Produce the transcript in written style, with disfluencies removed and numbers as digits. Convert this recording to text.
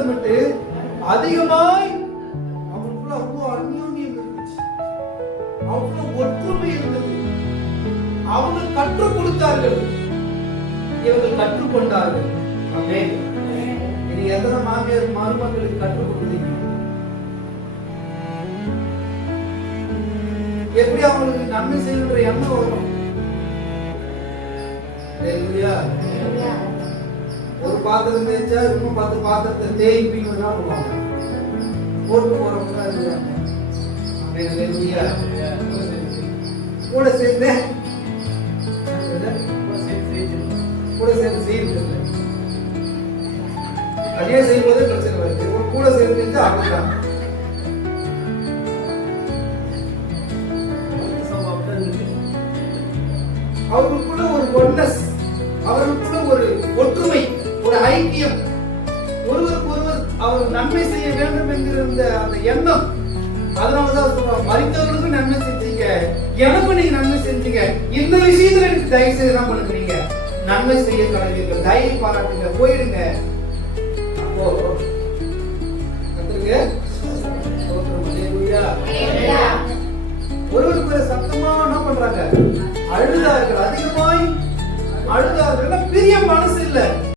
திட்டமிட்டு அதிகமாய் அவங்களுக்குள்ள அவ்வளவு அந்யோன்யம் இருந்துச்சு, அவ்வளவு ஒற்றுமை இருந்தது. அவங்க கற்றுக் கொடுத்தார்கள், இவர்கள் கற்றுக்கொண்டார்கள். ஆமென். இனி எத்தனை மாமியார் மருமகளுக்கு கற்றுக் கொடுத்தீங்க? எப்படி அவங்களுக்கு நன்மை செய்யணுன்ற எண்ணம் வரும்? ஹalleluya. ஒரு பாத்திரம் தேய்ச்சா இன்னும் 10 பாத்திரத்தை தேய்ப்பீங்கன்னா பண்ணுவாங்க, போட்டு போறவங்க இருக்காங்க. ஆமென். ஹalleluya. கூட சேர்ந்து செய்யுது, அதே செய்யும்போது பிரச்சனை வருது. கூட சேர்ந்து ஆகுறாங்க. அவர்களுக்குள்ள ஒரு ஒன்னஸ், அவர்களுக்குள்ள ஒரு ஒற்றுமை, ஒரு ஐக்கியம், ஒருவருக்கு ஒருவர் அவர் நன்மை செய்ய வேண்டும் என்கிற அந்த எண்ணம். அதனாலதான் சொல்றாங்க, மரித்தவர்களுக்கு நன்மை செஞ்சீங்க, எனக்கு நீங்க நன்மை செஞ்சீங்க, இந்த விஷயத்துல எனக்கு தயவு செய்து என்ன பண்ணுறீங்க, நன்மை செய்ய கடவீர்கள், தயவு பாராட்டுங்க, போயிடுங்க. அப்போ கத்துருங்க.